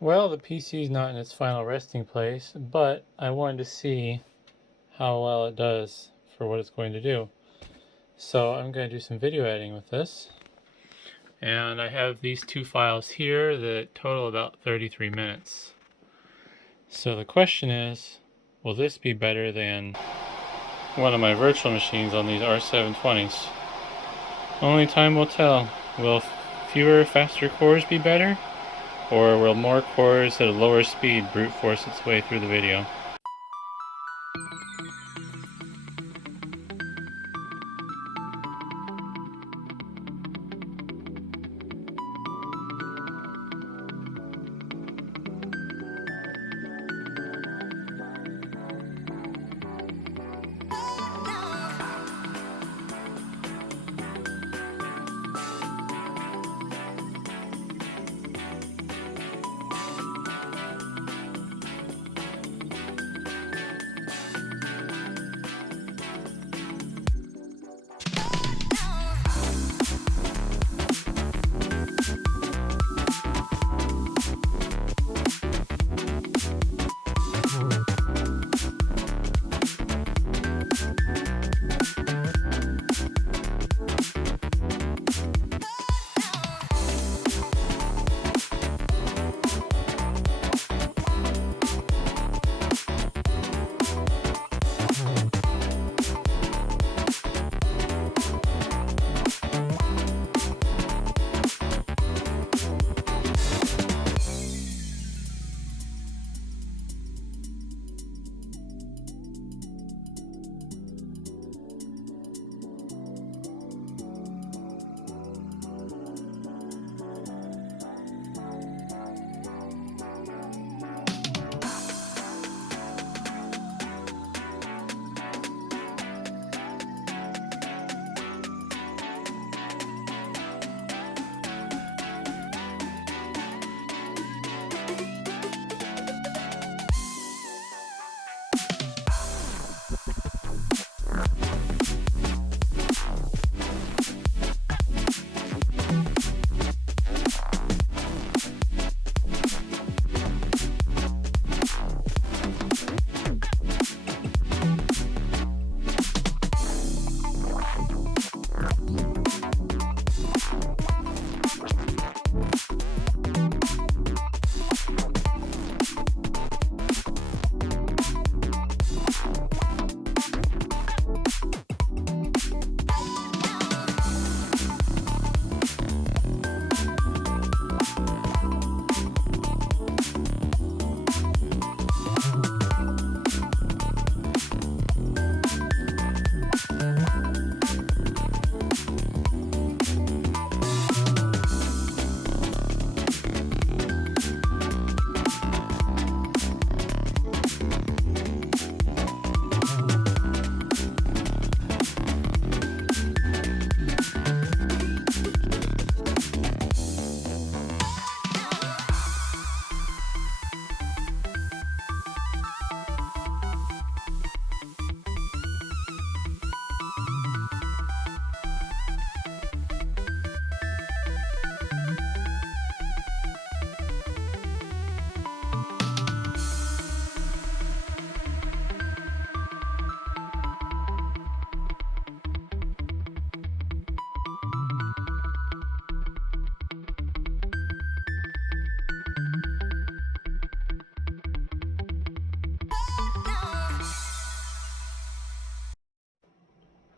Well, the PC is not in its final resting place, but I wanted to see how well it does for what it's going to do. So I'm going to do some video editing with this. And I have these two files here that total about 33 minutes. So the question is, will this be better than one of my virtual machines on these R720s? Only time will tell. Will fewer, faster cores be better? Or will more cores at a lower speed brute force its way through the video?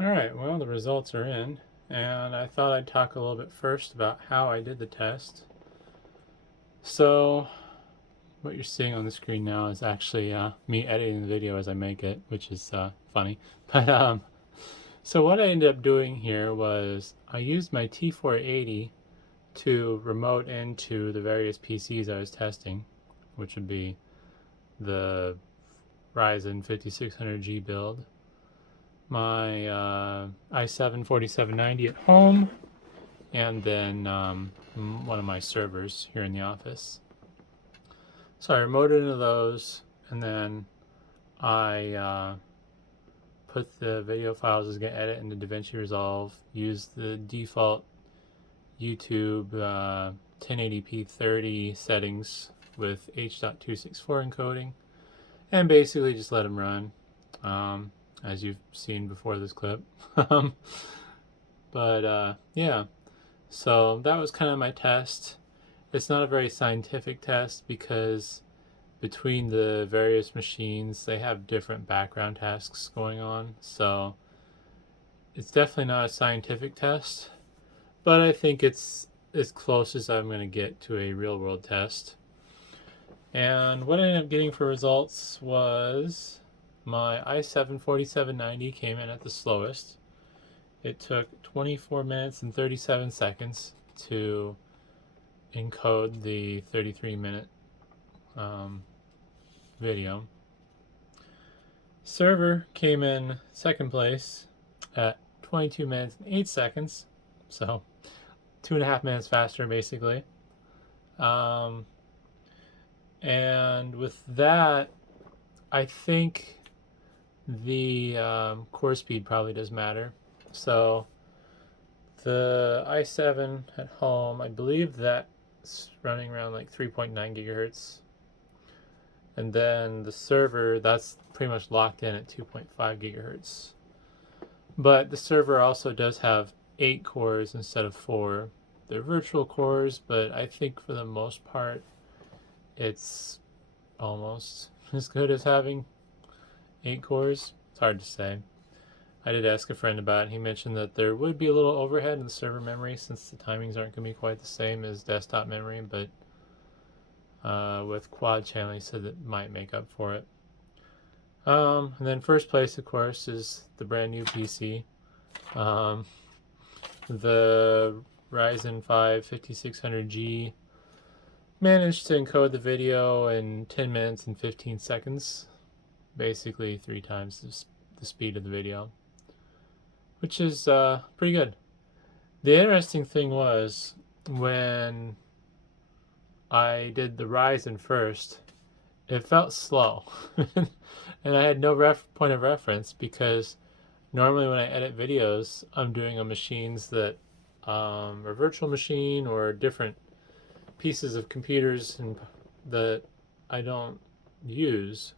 Alright, well the results are in, and I thought I'd talk a little bit first about how I did the test. So, what you're seeing on the screen now is actually me editing the video as I make it, which is funny. But so what I ended up doing here was I used my T480 to remote into the various PCs I was testing, which would be the Ryzen 5600G build, my i7-4790 at home, and then one of my servers here in the office. So I remoted into those, and then I put the video files I was going to edit into Davinci Resolve, use the default YouTube 1080p 30 settings with H.264 encoding, and basically just let them run, as you've seen before this clip. Yeah, so that was kind of my test. It's not a very scientific test because between the various machines they have different background tasks going on, so it's definitely not a scientific test, but I think it's as close as I'm going to get to a real world test. And what I ended up getting for results was my i7-4790 came in at the slowest. It took 24 minutes and 37 seconds to encode the 33-minute video. Server came in second place at 22 minutes and 8 seconds, so 2.5 minutes faster basically. And with that, I think the core speed probably does matter. So the i7 at home, I believe that's running around like 3.9 gigahertz. And then the server, that's pretty much locked in at 2.5 gigahertz. But the server also does have 8 cores instead of 4. They're virtual cores, but I think for the most part, it's almost as good as having 8 cores. It's hard to say. I did ask a friend about it. He mentioned that there would be a little overhead in the server memory since the timings aren't going to be quite the same as desktop memory, but with quad channel, he said that might make up for it. And then first place, of course, is the brand new PC. The Ryzen 5 5600G managed to encode the video in 10 minutes and 15 seconds, basically 3 times the speed of the video, which is pretty good. The interesting thing was when I did the Ryzen first, it felt slow. And I had no point of reference because normally when I edit videos, I'm doing on machines that are virtual machine or different pieces of computers and that I don't use.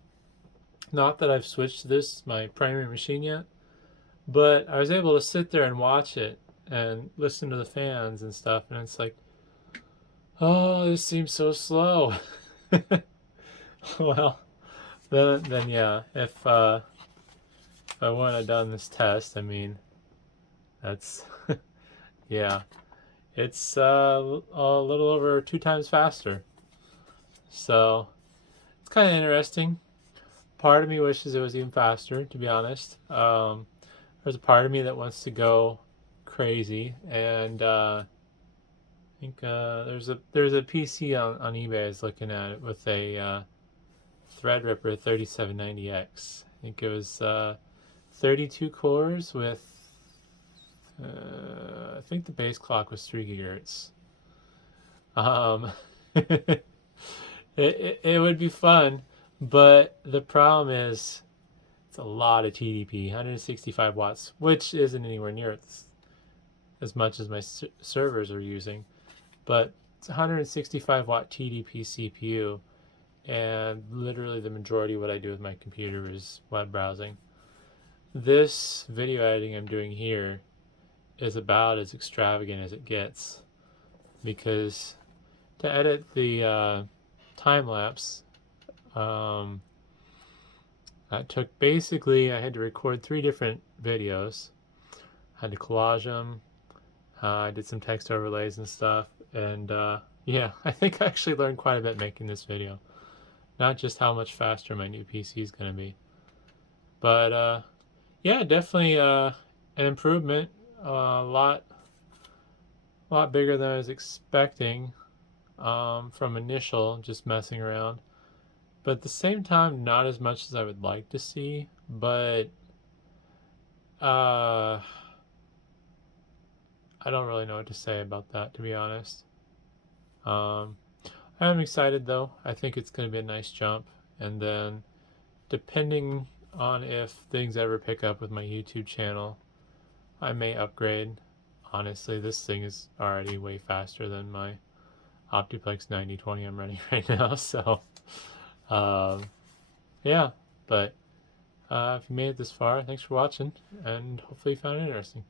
Not that I've switched to this, my primary machine yet, but I was able to sit there and watch it and listen to the fans and stuff, and it's like, oh, this seems so slow. Well, then yeah, if I wouldn't have done this test, I mean, that's yeah, it's a little over 2 times faster. So it's kind of interesting. Part of me wishes it was even faster, to be honest. There's a part of me that wants to go crazy, and I think there's a PC on eBay I was looking at it with a Threadripper 3790X. I think it was 32 cores with I think the base clock was 3 gigahertz. It would be fun, but the problem is it's a lot of TDP, 165 watts, which isn't anywhere near as much as my servers are using, but it's 165 watt TDP CPU, and literally the majority of what I do with my computer is web browsing. This video editing I'm doing here is about as extravagant as it gets, because to edit the time lapse, that took basically, I had to record 3 different videos. I had to collage them. I did some text overlays and stuff, and yeah, I think I actually learned quite a bit making this video. Not just how much faster my new PC is going to be, but yeah, definitely an improvement. A lot bigger than I was expecting from initial just messing around, but at the same time not as much as I would like to see. But I don't really know what to say about that, to be honest. I'm excited though. I think it's going to be a nice jump, and then depending on if things ever pick up with my YouTube channel, I may upgrade. Honestly, this thing is already way faster than my Optiplex 9020 I'm running right now. So yeah, but if you made it this far, thanks for watching, and hopefully you found it interesting.